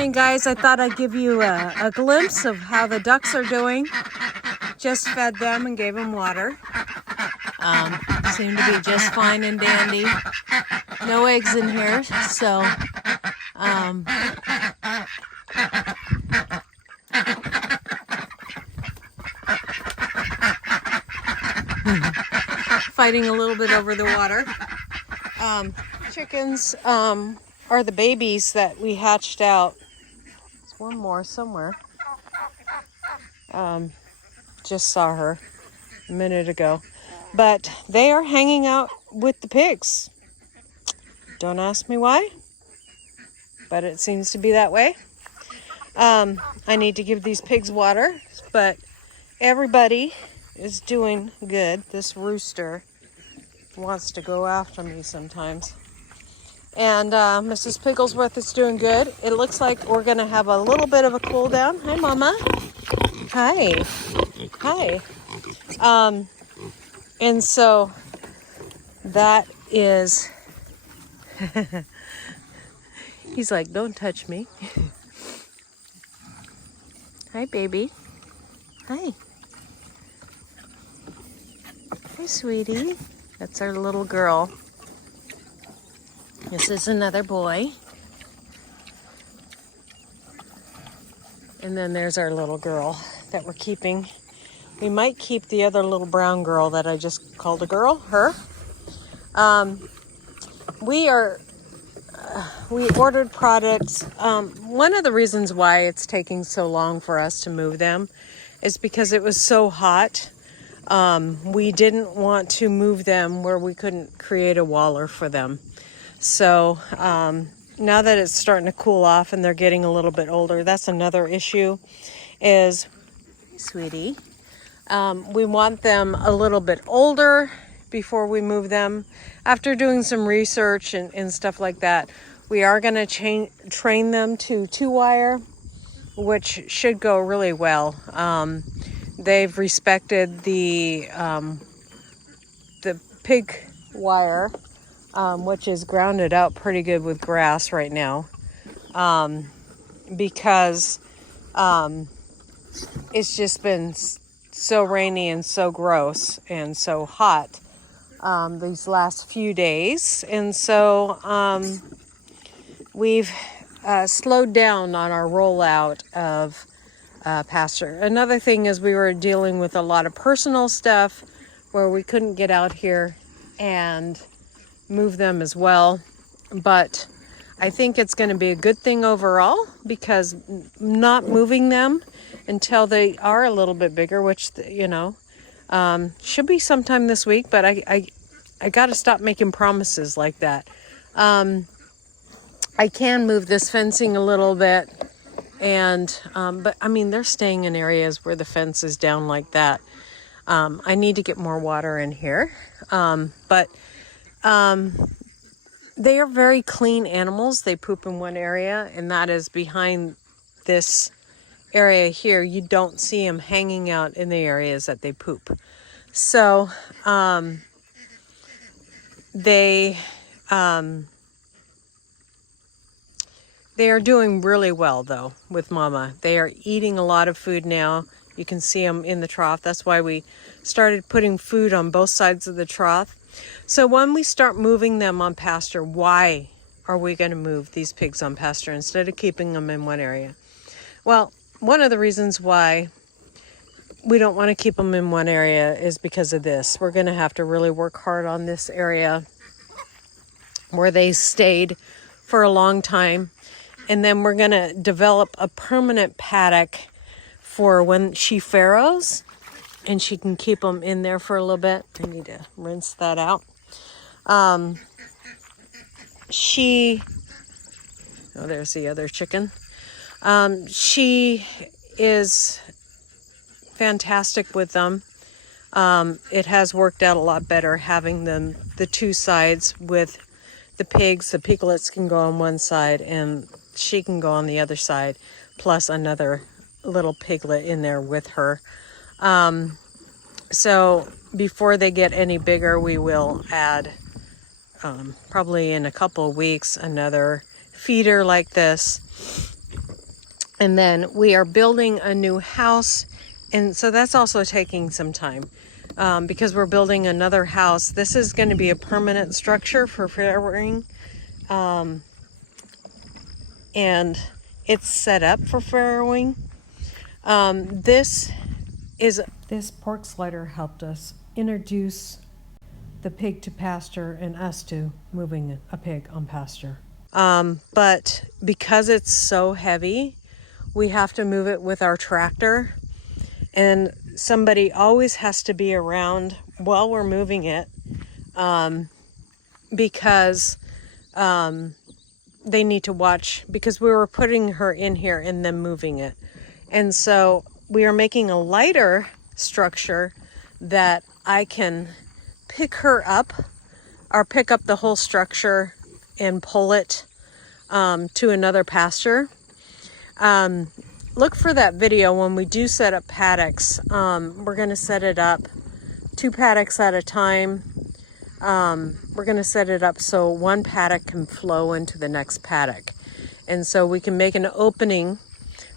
morning, guys. I thought I'd give you a glimpse of how the ducks are doing. Just fed them and gave them water. Seem to be just fine and dandy. No eggs in here, so fighting a little bit over the water. Chickens are the babies that we hatched out. There's one more somewhere. Just saw her a minute ago. But they are hanging out with the pigs. Don't ask me why, but it seems to be that way. I need to give these pigs water, but everybody is doing good. This rooster wants to go after me sometimes. And Mrs. Pigglesworth is doing good. It looks like we're going to have a little bit of a cool down. Hi, Mama. Hi. Hi. And so that is, he's like, don't touch me. Hi, baby. Hi. Hi, sweetie. That's our little girl. This is another boy. And then there's our little girl that we're keeping. We might keep the other little brown girl that I just called a girl, her. We ordered products. One of the reasons why it's taking so long for us to move them is because it was so hot. We didn't want to move them where we couldn't create a waller for them. So now that it's starting to cool off and they're getting a little bit older, that's another issue is, sweetie, we want them a little bit older before we move them. After doing some research and stuff like that, we are going to train them to 2-wire, which should go really well. They've respected the pig wire, which is grounded out pretty good with grass right now, because it's just been so rainy and so gross and so hot these last few days. And so we've slowed down on our rollout of pasture. Another thing is we were dealing with a lot of personal stuff where we couldn't get out here and move them as well. But I think it's going to be a good thing overall, because not moving them until they are a little bit bigger, which, you know, should be sometime this week, but I got to stop making promises like that. I can move this fencing a little bit, and but I mean, they're staying in areas where the fence is down like that. I need to get more water in here, but they are very clean animals. They poop in one area, and that is behind this area here. You don't see them hanging out in the areas that they poop. So they are doing really well, though, with Mama. They are eating a lot of food now. You can see them in the trough. That's why we started putting food on both sides of the trough. So when we start moving them on pasture, why are we going to move these pigs on pasture instead of keeping them in one area? Well, one of the reasons why we don't want to keep them in one area is because of this. We're going to have to really work hard on this area where they stayed for a long time. And then we're going to develop a permanent paddock for when she farrows, and she can keep them in there for a little bit. I need to rinse that out. Oh, there's the other chicken. She is fantastic with them. It has worked out a lot better having them the two sides with the pigs. The piglets can go on one side and she can go on the other side, plus another little piglet in there with her. So before they get any bigger, we will add probably in a couple of weeks another feeder like this. And then we are building a new house. And so that's also taking some time because we're building another house. This is going to be a permanent structure for farrowing. And it's set up for farrowing. This pork slider helped us introduce the pig to pasture and us to moving a pig on pasture. But because it's so heavy, we have to move it with our tractor, and somebody always has to be around while we're moving it because they need to watch, because we were putting her in here and then moving it. And so we are making a lighter structure that I can pick her up or pick up the whole structure and pull it to another pasture. Look for that video when we do set up paddocks. We're going to set it up 2 paddocks at a time. We're going to set it up so one paddock can flow into the next paddock. And so we can make an opening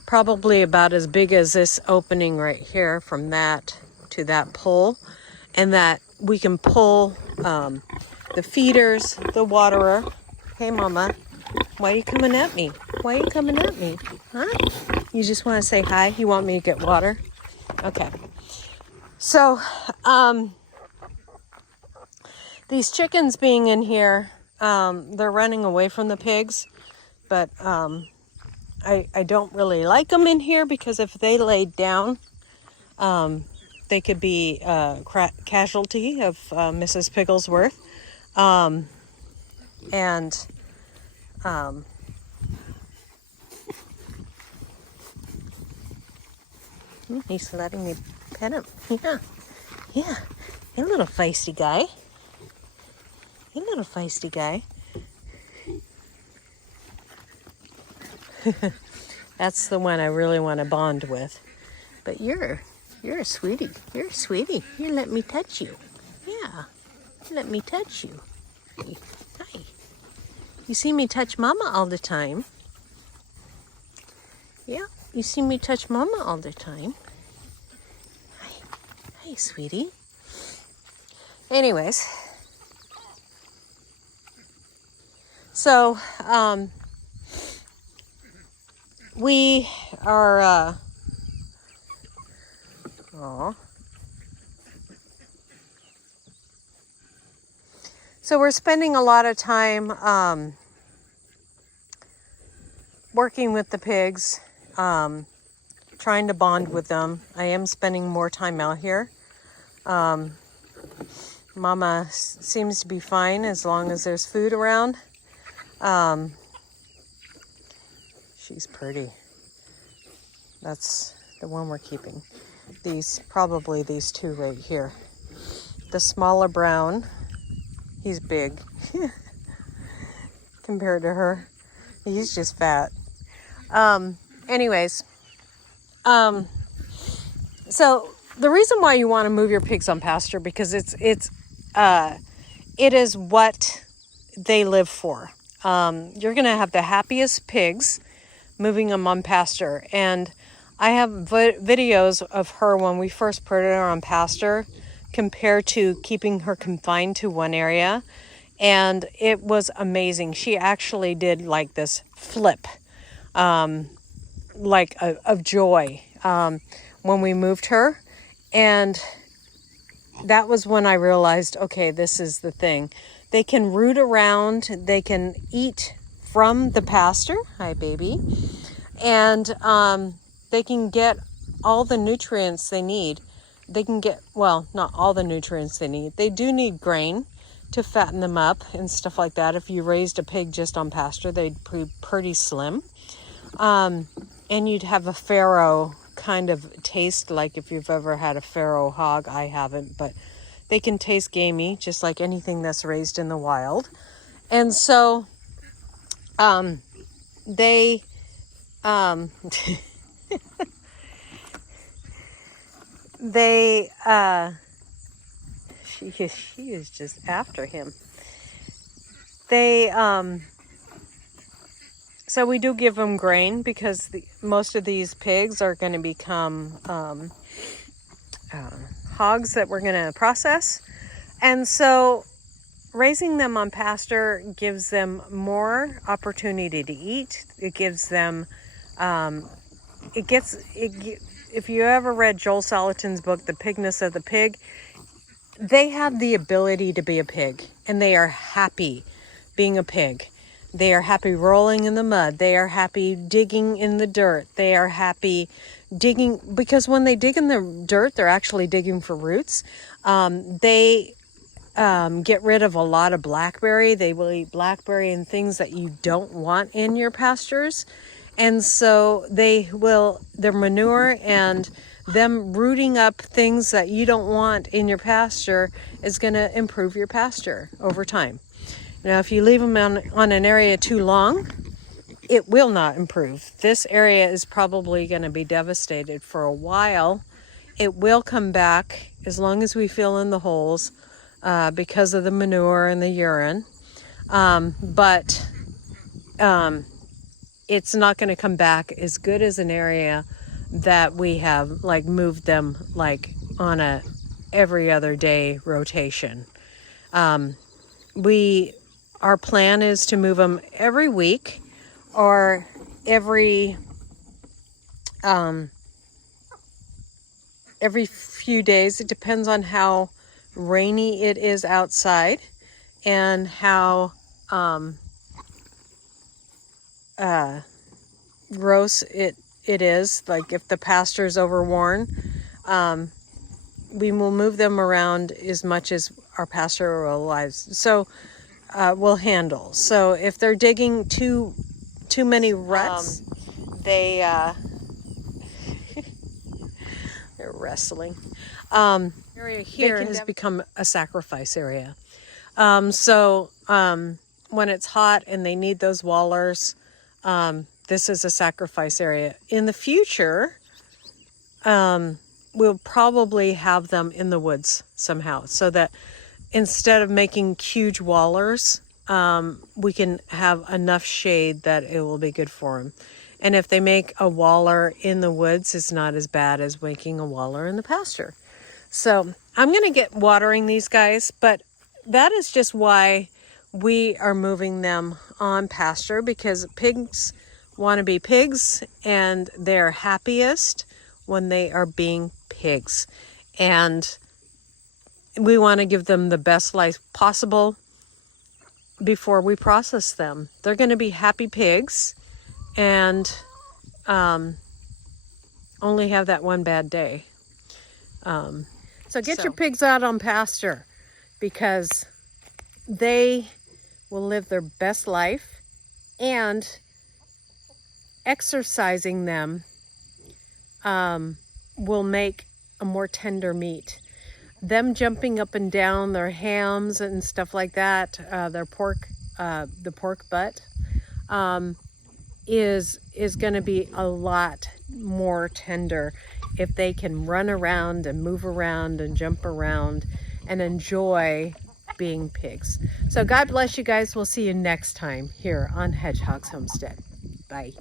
probably about as big as this opening right here, from that to that pole, and that we can pull the feeders, the waterer. Hey, Mama, why are you coming at me? Why are you coming at me? Huh? You just want to say hi? You want me to get water? Okay. So, these chickens being in here, they're running away from the pigs, but I don't really like them in here because if they laid down, they could be casualty of Mrs. Pigglesworth. He's letting me pet him. Yeah. Hey, little feisty guy. Hey, little feisty guy. That's the one I really want to bond with. But you're a sweetie. You're a sweetie. Here, let me touch you. Yeah. Let me touch you. Hi. You see me touch Mama all the time. Yeah. You see me touch Mama all the time. Hi, sweetie. Anyways. So, we are, so we're spending a lot of time, working with the pigs, trying to bond with them. I am spending more time out here. Mama seems to be fine as long as there's food around. She's pretty. That's the one we're keeping. Probably these 2 right here. The smaller brown, he's big compared to her. He's just fat. Anyways, so the reason why you want to move your pigs on pasture, because it is what they live for. You're going to have the happiest pigs moving them on pasture. And I have videos of her when we first put her on pasture compared to keeping her confined to one area. And it was amazing. She actually did like this flip, of joy when we moved her. And that was when I realized, okay, this is the thing. They can root around, they can eat from the pasture. Hi, baby. And they can get all the nutrients they need. They can get, well, not all the nutrients they need. They do need grain to fatten them up and stuff like that. If you raised a pig just on pasture, they'd be pretty slim. And you'd have a farrow kind of taste, like if you've ever had a farrow hog. I haven't, but they can taste gamey, just like anything that's raised in the wild. And so they she is just after him. So we do give them grain because most of these pigs are going to become hogs that we're going to process. And so raising them on pasture gives them more opportunity to eat. It gives them, if you ever read Joel Salatin's book, The Pigness of the Pig, they have the ability to be a pig, and they are happy being a pig. They are happy rolling in the mud. They are happy digging in the dirt. They are happy digging, because when they dig in the dirt, they're actually digging for roots. They get rid of a lot of blackberry. They will eat blackberry and things that you don't want in your pastures. And so their manure and them rooting up things that you don't want in your pasture is going to improve your pasture over time. Now, if you leave them on an area too long, it will not improve. This area is probably going to be devastated for a while. It will come back as long as we fill in the holes because of the manure and the urine. But it's not going to come back as good as an area that we have like moved them like on a every other day rotation. Our plan is to move them every week or every few days. It depends on how rainy it is outside and how gross it is. Like if the pasture is overworn, we will move them around as much as our pasture will allow. So will handle. So if they're digging too many ruts, they're wrestling. Area here has become a sacrifice area. So when it's hot and they need those wallers, this is a sacrifice area. In the future, we'll probably have them in the woods somehow, so that instead of making huge wallers, we can have enough shade that it will be good for them. And if they make a waller in the woods, it's not as bad as making a waller in the pasture. So I'm going to get watering these guys, but that is just why we are moving them on pasture, because pigs want to be pigs, and they're happiest when they are being pigs. And we want to give them the best life possible before we process them. They're going to be happy pigs and only have that one bad day. So get your pigs out on pasture, because they will live their best life, and exercising them will make a more tender meat. Them jumping up and down their hams and stuff like that, their pork, the pork butt, is going to be a lot more tender if they can run around and move around and jump around and enjoy being pigs. So God bless you guys. We'll see you next time here on Hedgehog's Homestead. Bye.